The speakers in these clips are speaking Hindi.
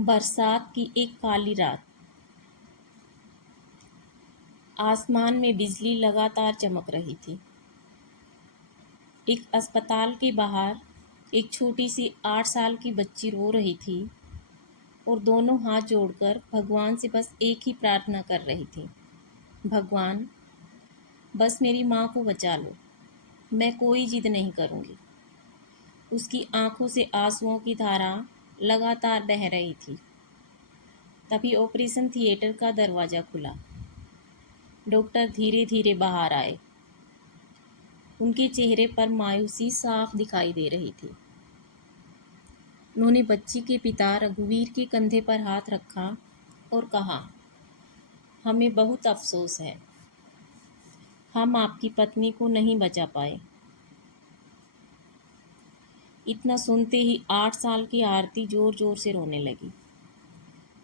बरसात की एक काली रात। आसमान में बिजली लगातार चमक रही थी। एक अस्पताल के बाहर एक छोटी सी 8 साल की बच्ची रो रही थी और दोनों हाथ जोड़कर भगवान से बस एक ही प्रार्थना कर रही थी। भगवान, बस मेरी माँ को बचा लो। मैं कोई जिद नहीं करूँगी। उसकी आंखों से आंसुओं की धारा लगातार बह रही थी। तभी ऑपरेशन थिएटर का दरवाज़ा खुला। डॉक्टर धीरे धीरे बाहर आए। उनके चेहरे पर मायूसी साफ दिखाई दे रही थी। उन्होंने बच्ची के पिता रघुवीर के कंधे पर हाथ रखा और कहा, हमें बहुत अफसोस है, हम आपकी पत्नी को नहीं बचा पाए। इतना सुनते ही 8 साल की आरती जोर जोर से रोने लगी।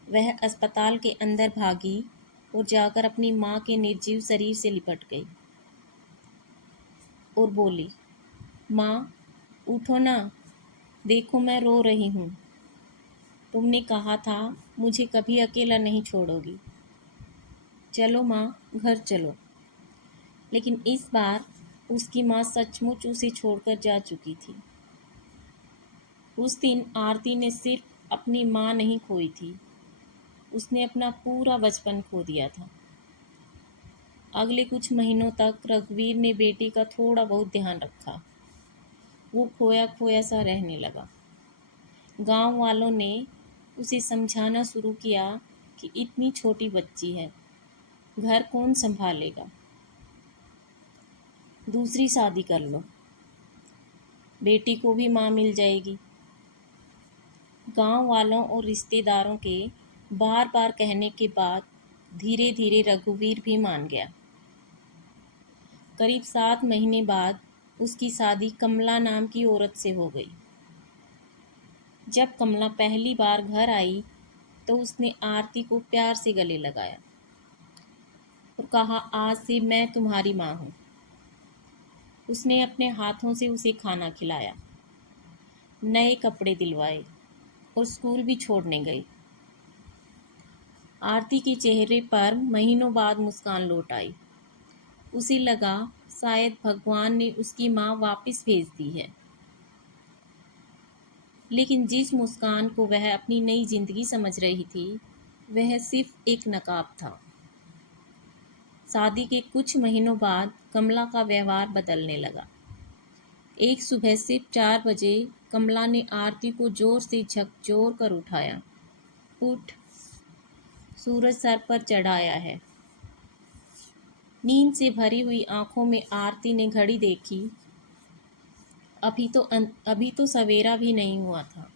वह अस्पताल के अंदर भागी और जाकर अपनी माँ के निर्जीव शरीर से लिपट गई और बोली, माँ, उठो ना, देखो मैं रो रही हूँ। तुमने कहा था मुझे कभी अकेला नहीं छोड़ोगी। चलो माँ, घर चलो। लेकिन इस बार उसकी माँ सचमुच उसे छोड़कर जा चुकी थी। उस दिन आरती ने सिर्फ अपनी माँ नहीं खोई थी, उसने अपना पूरा बचपन खो दिया था। अगले कुछ महीनों तक रघुवीर ने बेटी का थोड़ा बहुत ध्यान रखा। वो खोया खोया सा रहने लगा। गांव वालों ने उसे समझाना शुरू किया कि इतनी छोटी बच्ची है, घर कौन संभालेगा, दूसरी शादी कर लो, बेटी को भी माँ मिल जाएगी। गांव वालों और रिश्तेदारों के बार बार कहने के बाद धीरे धीरे रघुवीर भी मान गया। करीब 7 महीने बाद उसकी शादी कमला नाम की औरत से हो गई। जब कमला पहली बार घर आई तो उसने आरती को प्यार से गले लगाया और कहा, आज से मैं तुम्हारी माँ हूँ। उसने अपने हाथों से उसे खाना खिलाया, नए कपड़े दिलवाए और स्कूल भी छोड़ने गई। आरती के चेहरे पर महीनों बाद मुस्कान लौट आई। उसे लगा शायद भगवान ने उसकी माँ वापस भेज दी है। लेकिन जिस मुस्कान को वह अपनी नई जिंदगी समझ रही थी, वह सिर्फ एक नकाब था। शादी के कुछ महीनों बाद कमला का व्यवहार बदलने लगा। एक सुबह से 4 बजे कमला ने आरती को जोर से झकझोर कर उठाया। उठ, सूरज सर पर चढ़ाया है। नींद से भरी हुई आंखों में आरती ने घड़ी देखी। अभी तो सवेरा भी नहीं हुआ था।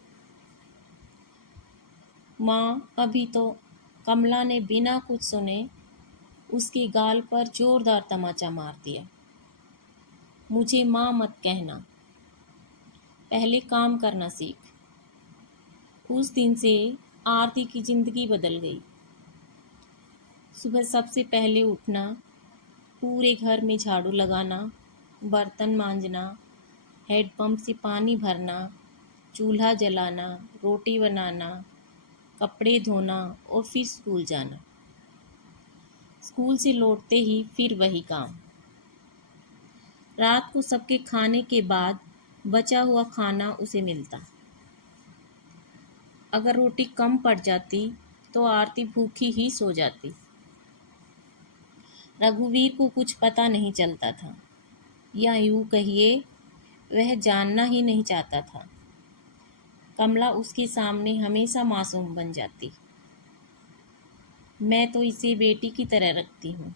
माँ, अभी तो। कमला ने बिना कुछ सुने उसके गाल पर जोरदार तमाचा मार दिया। मुझे माँ मत कहना, पहले काम करना सीख। उस दिन से आरती की जिंदगी बदल गई। सुबह सबसे पहले उठना, पूरे घर में झाड़ू लगाना, बर्तन मांजना, हैंडपंप से पानी भरना, चूल्हा जलाना, रोटी बनाना, कपड़े धोना और फिर स्कूल जाना। स्कूल से लौटते ही फिर वही काम। रात को सबके खाने के बाद बचा हुआ खाना उसे मिलता। अगर रोटी कम पड़ जाती तो आरती भूखी ही सो जाती। रघुवीर को कुछ पता नहीं चलता था, या यूँ कहिए वह जानना ही नहीं चाहता था। कमला उसके सामने हमेशा मासूम बन जाती। मैं तो इसे बेटी की तरह रखती हूँ,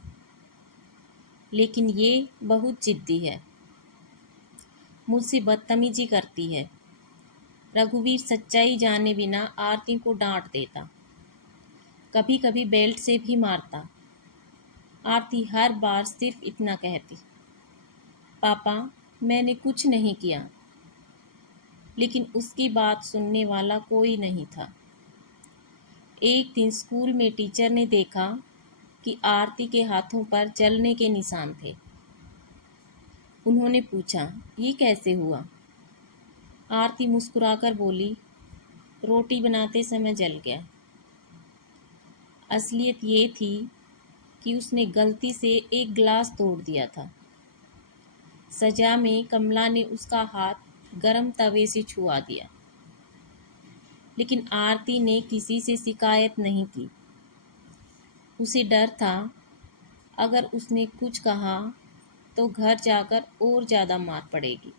लेकिन ये बहुत जिद्दी है, मुझसे बदतमीजी करती है। रघुवीर सच्चाई जाने बिना आरती को डांट देता, कभी कभी बेल्ट से भी मारता। आरती हर बार सिर्फ इतना कहती, पापा, मैंने कुछ नहीं किया। लेकिन उसकी बात सुनने वाला कोई नहीं था। एक दिन स्कूल में टीचर ने देखा कि आरती के हाथों पर जलने के निशान थे। उन्होंने पूछा, ये कैसे हुआ? आरती मुस्कुराकर बोली, रोटी बनाते समय जल गया। असलियत ये थी कि उसने गलती से एक गिलास तोड़ दिया था। सजा में कमला ने उसका हाथ गरम तवे से छुआ दिया, लेकिन आरती ने किसी से शिकायत नहीं की। उसे डर था, अगर उसने कुछ कहा तो घर जाकर और ज़्यादा मार पड़ेगी।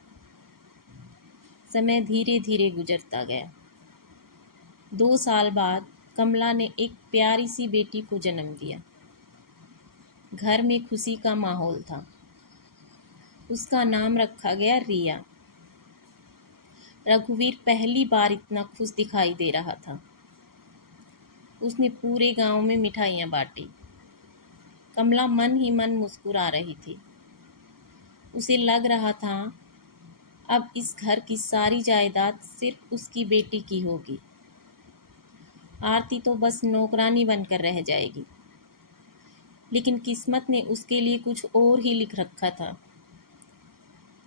समय धीरे धीरे गुजरता गया। 2 साल बाद कमला ने एक प्यारी सी बेटी को जन्म दिया। घर में खुशी का माहौल था। उसका नाम रखा गया रिया। रघुवीर पहली बार इतना खुश दिखाई दे रहा था। उसने पूरे गांव में मिठाइयाँ बांटी। कमला मन ही मन मुस्कुरा रही थी। उसे लग रहा था अब इस घर की सारी जायदाद सिर्फ उसकी बेटी की होगी। आरती तो बस नौकरानी बनकर रह जाएगी। लेकिन किस्मत ने उसके लिए कुछ और ही लिख रखा था।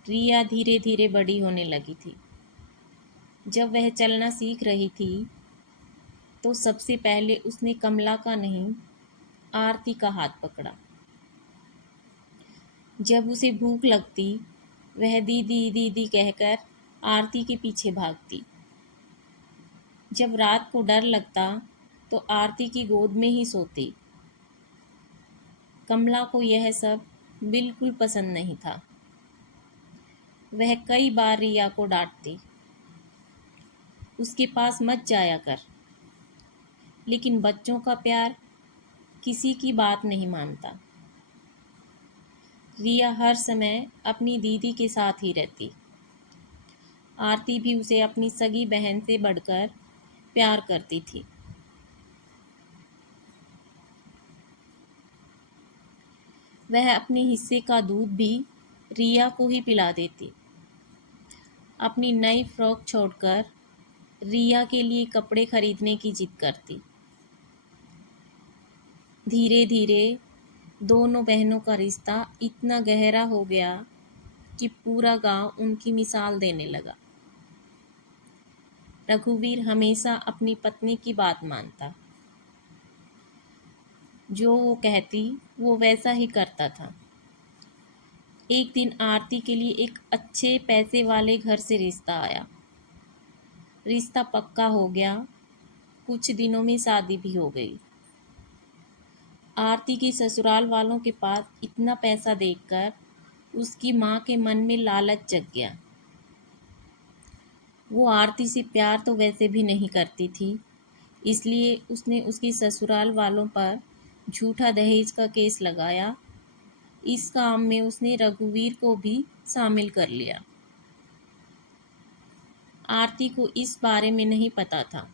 रिया धीरे धीरे बड़ी होने लगी थी। जब वह चलना सीख रही थी तो सबसे पहले उसने कमला का नहीं, आरती का हाथ पकड़ा। जब उसे भूख लगती वह दीदी दीदी कहकर आरती के पीछे भागती। जब रात को डर लगता तो आरती की गोद में ही सोती। कमला को यह सब बिल्कुल पसंद नहीं था। वह कई बार रिया को डांटती, उसके पास मत जाया कर। लेकिन बच्चों का प्यार किसी की बात नहीं मानता। रिया हर समय अपनी दीदी के साथ ही रहती। आरती भी उसे अपनी सगी बहन से बढ़कर प्यार करती थी। वह अपने हिस्से का दूध भी रिया को ही पिला देती। अपनी नई फ्रॉक छोड़कर रिया के लिए कपड़े खरीदने की जिद करती। धीरे धीरे दोनों बहनों का रिश्ता इतना गहरा हो गया कि पूरा गांव उनकी मिसाल देने लगा। रघुवीर हमेशा अपनी पत्नी की बात मानता। जो वो कहती वो वैसा ही करता था। एक दिन आरती के लिए एक अच्छे पैसे वाले घर से रिश्ता आया। रिश्ता पक्का हो गया। कुछ दिनों में शादी भी हो गई। आरती के ससुराल वालों के पास इतना पैसा देखकर उसकी माँ के मन में लालच जग गया। वो आरती से प्यार तो वैसे भी नहीं करती थी, इसलिए उसने उसके ससुराल वालों पर झूठा दहेज का केस लगाया। इस काम में उसने रघुवीर को भी शामिल कर लिया। आरती को इस बारे में नहीं पता था,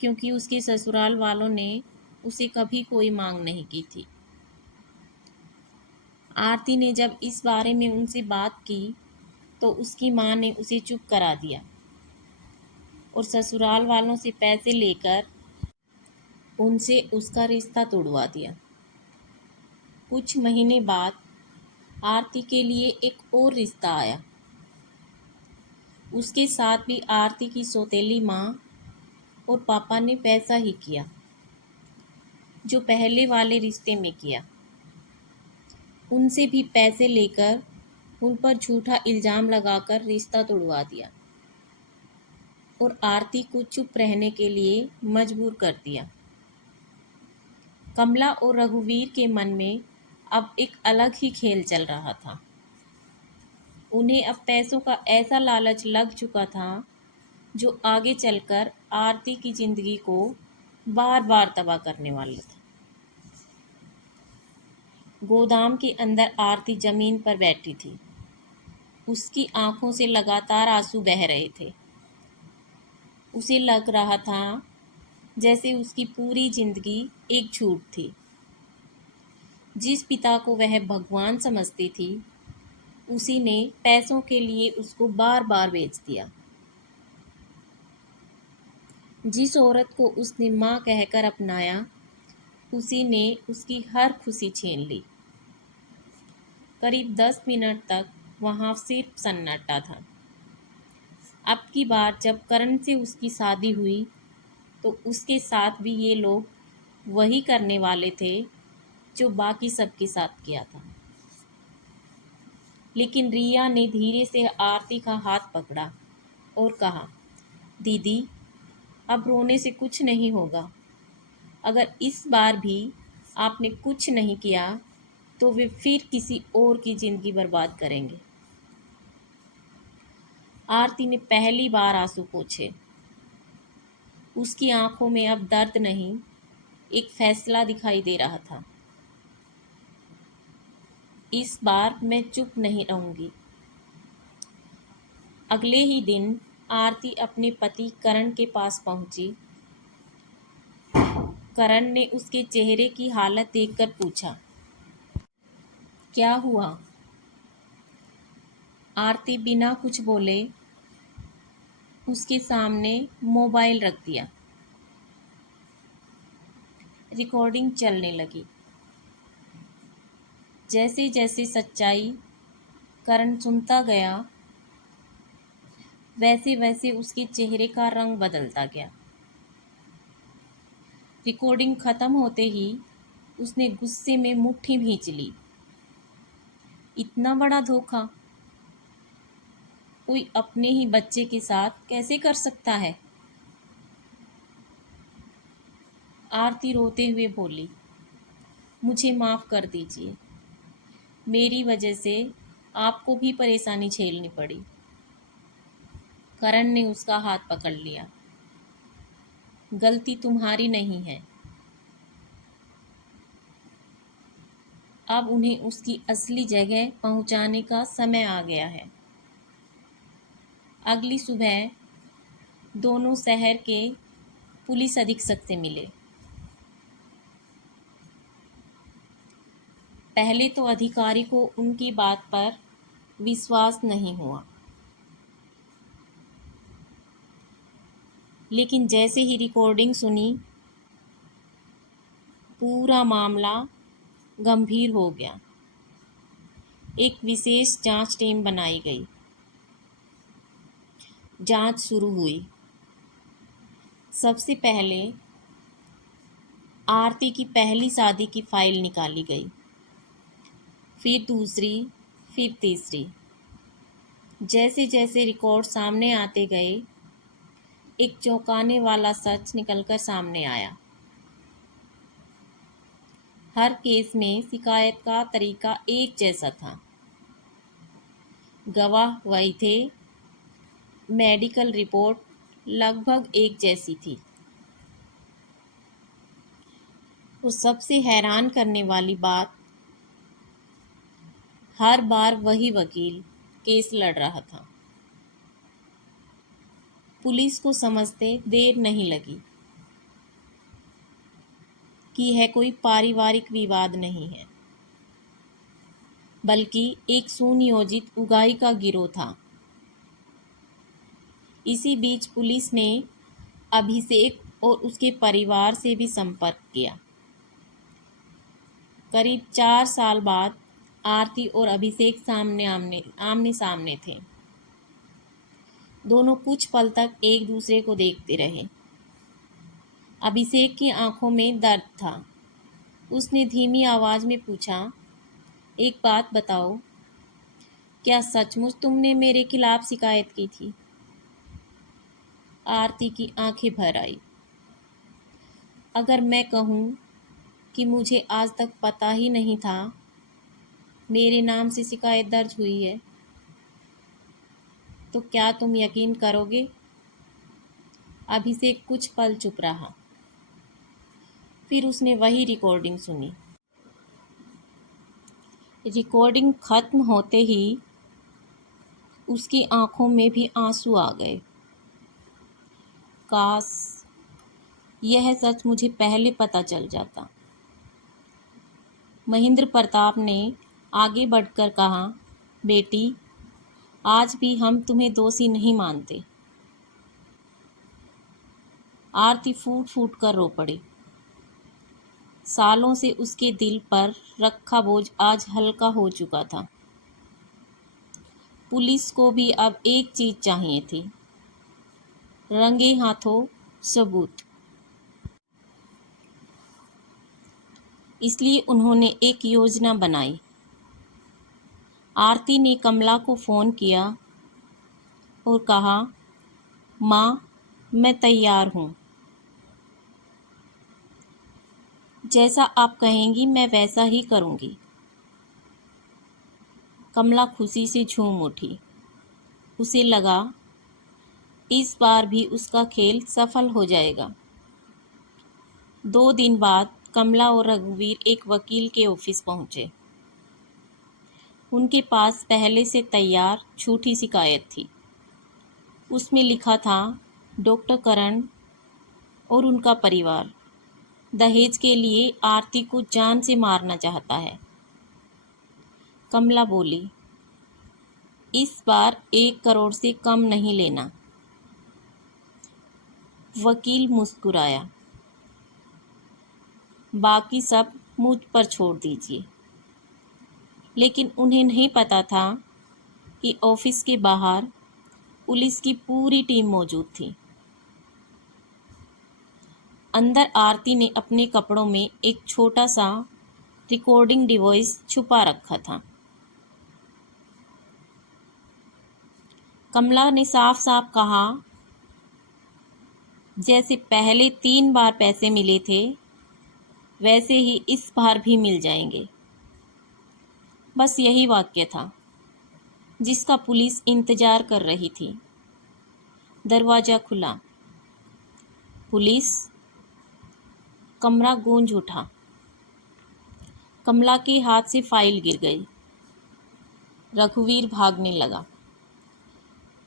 क्योंकि उसके ससुराल वालों ने उसे कभी कोई मांग नहीं की थी। आरती ने जब इस बारे में उनसे बात की तो उसकी माँ ने उसे चुप करा दिया और ससुराल वालों से पैसे लेकर उनसे उसका रिश्ता तोड़वा दिया। कुछ महीने बाद आरती के लिए एक और रिश्ता आया। उसके साथ भी आरती की सौतेली माँ और पापा ने पैसा ही किया जो पहले वाले रिश्ते में किया। उनसे भी पैसे लेकर उन पर झूठा इल्ज़ाम लगाकर रिश्ता तोड़वा दिया और आरती को चुप रहने के लिए मजबूर कर दिया। कमला और रघुवीर के मन में अब एक अलग ही खेल चल रहा था। उन्हें अब पैसों का ऐसा लालच लग चुका था जो आगे चलकर आरती की जिंदगी को बार बार तबाह करने वाला था। गोदाम के अंदर आरती जमीन पर बैठी थी। उसकी आंखों से लगातार आंसू बह रहे थे। उसे लग रहा था जैसे उसकी पूरी जिंदगी एक झूठ थी। जिस पिता को वह भगवान समझती थी, उसी ने पैसों के लिए उसको बार बार बेच दिया। जिस औरत को उसने माँ कहकर अपनाया, उसी ने उसकी हर खुशी छीन ली। करीब 10 मिनट तक वहाँ सिर्फ सन्नाटा था। अब की बार जब करण से उसकी शादी हुई तो उसके साथ भी ये लोग वही करने वाले थे जो बाकी सबके साथ किया था। लेकिन रिया ने धीरे से आरती का हाथ पकड़ा और कहा, दीदी, अब रोने से कुछ नहीं होगा। अगर इस बार भी आपने कुछ नहीं किया तो वे फिर किसी और की जिंदगी बर्बाद करेंगे। आरती ने पहली बार आंसू पोंछे। उसकी आंखों में अब दर्द नहीं, एक फैसला दिखाई दे रहा था। इस बार मैं चुप नहीं रहूंगी। अगले ही दिन आरती अपने पति करण के पास पहुंची। करण ने उसके चेहरे की हालत देखकर पूछा, क्या हुआ? आरती बिना कुछ बोले उसके सामने मोबाइल रख दिया। रिकॉर्डिंग चलने लगी। जैसे जैसे सच्चाई करण सुनता गया, वैसे वैसे उसके चेहरे का रंग बदलता गया। रिकॉर्डिंग खत्म होते ही उसने गुस्से में मुट्ठी भींच ली। इतना बड़ा धोखा कोई अपने ही बच्चे के साथ कैसे कर सकता है? आरती रोते हुए बोली, मुझे माफ़ कर दीजिए। मेरी वजह से आपको भी परेशानी झेलनी पड़ी। करण ने उसका हाथ पकड़ लिया। गलती तुम्हारी नहीं है। अब उन्हें उसकी असली जगह पहुंचाने का समय आ गया है। अगली सुबह दोनों शहर के पुलिस अधीक्षक से मिले। पहले तो अधिकारी को उनकी बात पर विश्वास नहीं हुआ, लेकिन जैसे ही रिकॉर्डिंग सुनी, पूरा मामला गंभीर हो गया। एक विशेष जांच टीम बनाई गई। जांच शुरू हुई। सबसे पहले आरती की पहली शादी की फाइल निकाली गई, फिर दूसरी, फिर तीसरी। जैसे जैसे रिकॉर्ड सामने आते गए, एक चौंकाने वाला सच निकलकर सामने आया। हर केस में शिकायत का तरीका एक जैसा था। गवाह वही थे, मेडिकल रिपोर्ट लगभग एक जैसी थी। और सबसे हैरान करने वाली बात, हर बार वही वकील केस लड़ रहा था। पुलिस को समझते देर नहीं लगी कि यह कोई पारिवारिक विवाद नहीं है, बल्कि एक सुनियोजित उगाही का गिरोह था। इसी बीच पुलिस ने अभिषेक और उसके परिवार से भी संपर्क किया। करीब 4 साल बाद आरती और अभिषेक आमने सामने थे। दोनों कुछ पल तक एक दूसरे को देखते रहे। अभिषेक की आंखों में दर्द था। उसने धीमी आवाज में पूछा, एक बात बताओ, क्या सचमुच तुमने मेरे खिलाफ शिकायत की थी? आरती की आंखें भर आई। अगर मैं कहूँ कि मुझे आज तक पता ही नहीं था मेरे नाम से शिकायत दर्ज हुई है, तो क्या तुम यकीन करोगे? अभिषेक कुछ पल चुप रहा। फिर उसने वही रिकॉर्डिंग सुनी। रिकॉर्डिंग खत्म होते ही उसकी आंखों में भी आंसू आ गए। काश यह सच मुझे पहले पता चल जाता। महेंद्र प्रताप ने आगे बढ़कर कहा, बेटी, आज भी हम तुम्हें दोषी नहीं मानते। आरती फूट फूट कर रो पड़ी। सालों से उसके दिल पर रखा बोझ आज हल्का हो चुका था। पुलिस को भी अब एक चीज चाहिए थी, रंगे हाथों सबूत। इसलिए उन्होंने एक योजना बनाई। आरती ने कमला को फ़ोन किया और कहा, माँ, मैं तैयार हूँ। जैसा आप कहेंगी मैं वैसा ही करूँगी। कमला खुशी से झूम उठी। उसे लगा इस बार भी उसका खेल सफल हो जाएगा। 2 दिन बाद कमला और रघुवीर एक वकील के ऑफिस पहुंचे। उनके पास पहले से तैयार झूठी शिकायत थी। उसमें लिखा था, डॉक्टर करण और उनका परिवार दहेज के लिए आरती को जान से मारना चाहता है। कमला बोली, इस बार 1 करोड़ से कम नहीं लेना। वकील मुस्कुराया, बाकी सब मुझ पर छोड़ दीजिए। लेकिन उन्हें नहीं पता था कि ऑफिस के बाहर पुलिस की पूरी टीम मौजूद थी। अंदर आरती ने अपने कपड़ों में एक छोटा सा रिकॉर्डिंग डिवाइस छुपा रखा था। कमला ने साफ साफ कहा, जैसे पहले 3 बार पैसे मिले थे वैसे ही इस बार भी मिल जाएंगे। बस यही वाक्य था जिसका पुलिस इंतजार कर रही थी। दरवाजा खुला। पुलिस। कमरा गूंज उठा। कमला के हाथ से फाइल गिर गई। रघुवीर भागने लगा,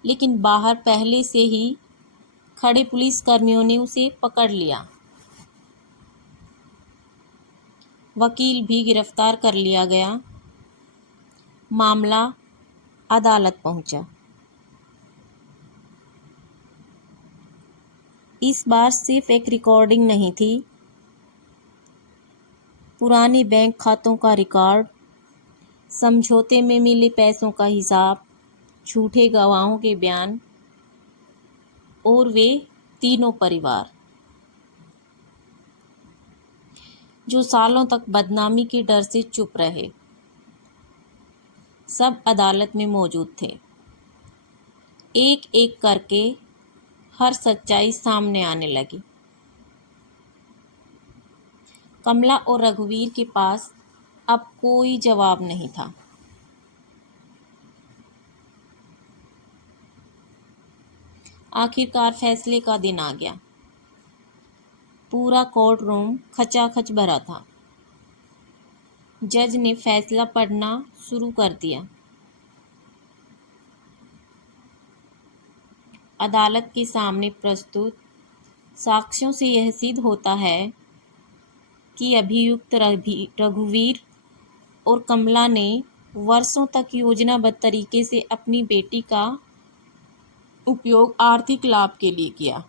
लेकिन बाहर पहले से ही खड़े पुलिसकर्मियों ने उसे पकड़ लिया। वकील भी गिरफ्तार कर लिया गया। मामला अदालत पहुंचा। इस बार सिर्फ एक रिकॉर्डिंग नहीं थी, पुराने बैंक खातों का रिकॉर्ड, समझौते में मिले पैसों का हिसाब, झूठे गवाहों के बयान और वे तीनों परिवार जो सालों तक बदनामी के डर से चुप रहे, सब अदालत में मौजूद थे। एक एक करके हर सच्चाई सामने आने लगी। कमला और रघुवीर के पास अब कोई जवाब नहीं था। आखिरकार फैसले का दिन आ गया। पूरा कोर्ट रूम खचाखच भरा था। जज ने फैसला पढ़ना शुरू कर दिया। अदालत के सामने प्रस्तुत साक्ष्यों से यह सिद्ध होता है कि अभियुक्त रघुवीर और कमला ने वर्षों तक योजनाबद्ध तरीके से अपनी बेटी का उपयोग आर्थिक लाभ के लिए किया।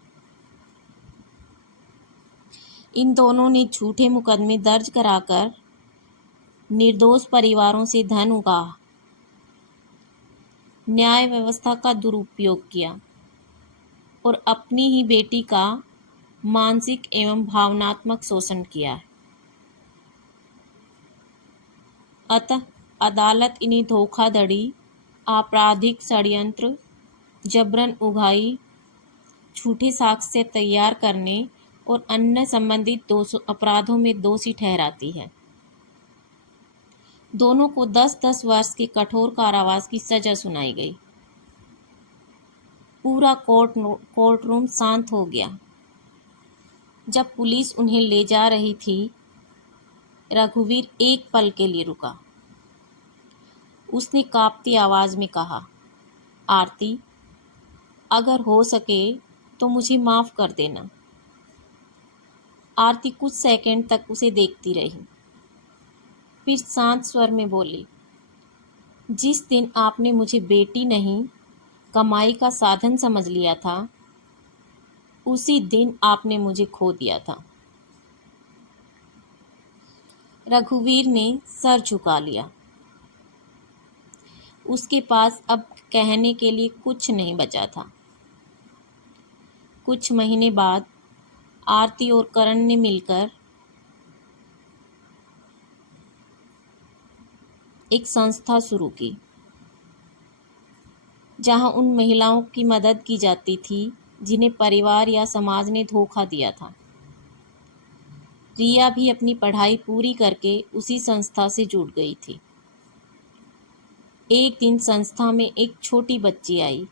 इन दोनों ने झूठे मुकदमे दर्ज कराकर निर्दोष परिवारों से धन उगाहा, न्याय व्यवस्था का दुरुपयोग किया और अपनी ही बेटी का मानसिक एवं भावनात्मक शोषण किया है। अतः अदालत इन्हें धोखाधड़ी, आपराधिक षड्यंत्र, जबरन उगाही, झूठे साक्ष्य तैयार करने और अन्य संबंधित अपराधों में दोषी ठहराती है। दोनों को 10-10 वर्ष के कठोर कारावास की सजा सुनाई गई। पूरा कोर्ट रूम शांत हो गया। जब पुलिस उन्हें ले जा रही थी, रघुवीर एक पल के लिए रुका। उसने कांपती आवाज में कहा, आरती, अगर हो सके तो मुझे माफ कर देना। आरती कुछ सेकंड तक उसे देखती रही, फिर शांत स्वर में बोली, जिस दिन आपने मुझे बेटी नहीं कमाई का साधन समझ लिया था, उसी दिन आपने मुझे खो दिया था। रघुवीर ने सर झुका लिया। उसके पास अब कहने के लिए कुछ नहीं बचा था। कुछ महीने बाद आरती और करण ने मिलकर एक संस्था शुरू की जहां उन महिलाओं की मदद की जाती थी जिन्हें परिवार या समाज ने धोखा दिया था। रिया भी अपनी पढ़ाई पूरी करके उसी संस्था से जुड़ गई थी। एक दिन संस्था में एक छोटी बच्ची आई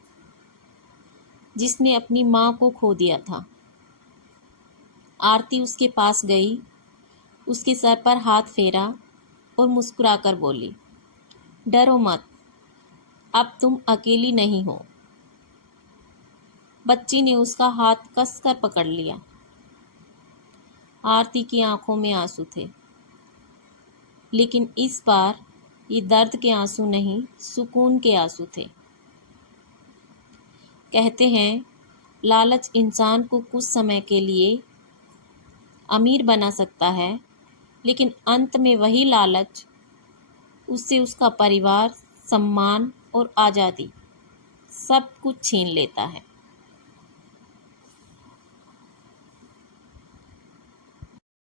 जिसने अपनी माँ को खो दिया था। आरती उसके पास गई, उसके सर पर हाथ फेरा और मुस्कुराकर बोली, डरो मत, अब तुम अकेली नहीं हो। बच्ची ने उसका हाथ कसकर पकड़ लिया। आरती की आंखों में आंसू थे, लेकिन इस बार ये दर्द के आंसू नहीं, सुकून के आंसू थे। कहते हैं, लालच इंसान को कुछ समय के लिए अमीर बना सकता है, लेकिन अंत में वही लालच उससे उसका परिवार, सम्मान और आज़ादी सब कुछ छीन लेता है।